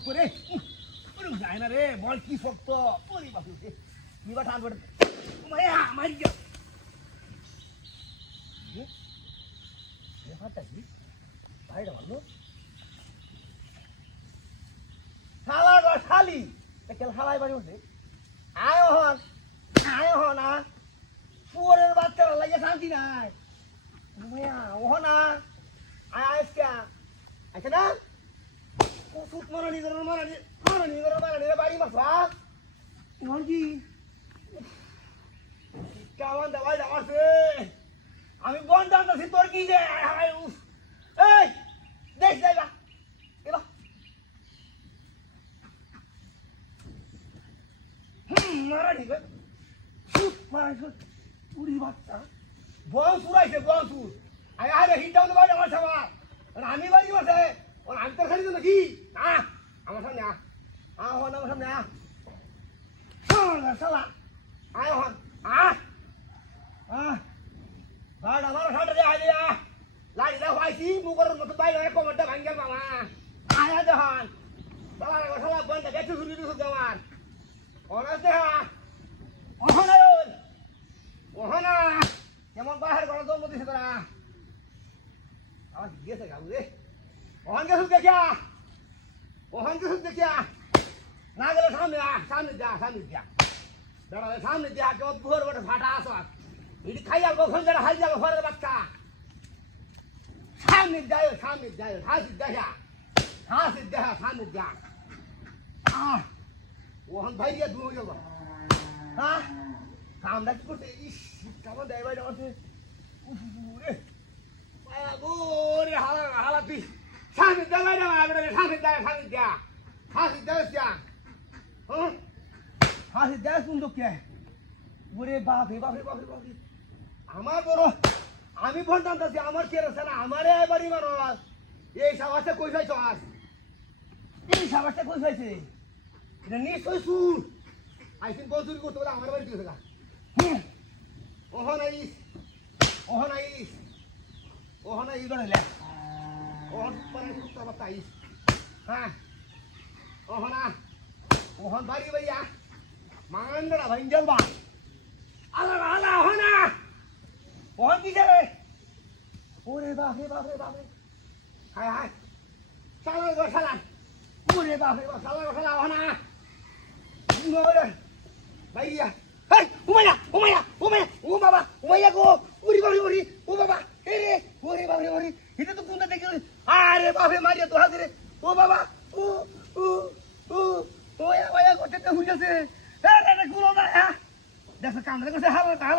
করে যায় না রে বল কি শক্ত ওরে বাপু কি বা ঠান পড়ে মায়া মারি গেল ব্যাপারটা কি ভাইটা বললো শালা গো শালি কেল শালাই বাড়ি উঠে আয় হন না পুরের বাচ্চারা লাগে শান্তি নাই মায়া ওহ না আয় আজকে আচ্ছা না সুত মারানি বাড়ি মারছা ইহন কি কেমন দাবাই দামারছে আমি বন টানতেছি তোর কি যে এই দেখ যাইবা এবা মারানি গে সুত মারানি সুত উড়ি বাচ্চা বন সুরাইছে বন সুর আয় আরে হিটাও বাড়ি আমার সবা আমি বাড়ি মারছে আমি তোর খালি তো নাকি আমার সামনে হন আমার সামনে শালা আয় হন ভাড় আমার সামনে যে আয় লাড়ি দা হয়েছি মুখের মতো বাইরে কমরটা ভাঙ্গেল মামা আয় দেখান শালা বন্ধ গেছে শুনি দিছো দেওয়ার অনাস দেখা ওহনা কেমন বাহার ঘরে জন্ম দিছে তোরা আমার গেছে গাবু রে ওহন গেছুস দেখিয়া না গেলে সামনে যা দাঁড়ালে সামনে যা কেউ ভোর বটে ফাটা আসা এটি খাই যাবো ওখান যারা হাই যাবো ঘরের বাচ্চা সামনে যায় হাসির দেখা সামনে যা ওখান ভাই দিয়া দূর হয়ে যাবো হ্যাঁ কামটা কি করতে ইস কেমন দেয় ভাই আমার রে হালা পিস সামনে যা ভাই সামনে যা হাসি দেয় শুনতো কে ওরে বাপরে আমার বড় আমি ভোট জানতেছি আমার কে রয়েছে না আমারে বাড়ি মানুষ এই সাবাসটা কই পাইছ এটা নিশ্চয় সুর আইসিন বল চুরি করতে বলে আমার বাড়ি দিয়েছে গা ওহন আইস গড়াইলে ওহন মানে সুস্থ অবস্থা আইস হ্যাঁ ওহন বাড়ি ভাইয়া মাঙ্গা ভাঙ্গেল বা আলা ওহনা ওহন কি যাবে ওরে বাপরে হায় শালা ওরে বাপরে শালা ওহনা ওরে ভাইয়া হেই উমাইয়া ও বাবা উমাইয়া গো উরি ও বাবা হে রে ওরে বাপরে এটা তো কোনটা দেখি আরে বাপরে মারিয়া তো হাতে রে ও বাবা ও ভাইয়া গোটেটা হুইছে এ কুলো না দেখো কামড়ে গেছে হাল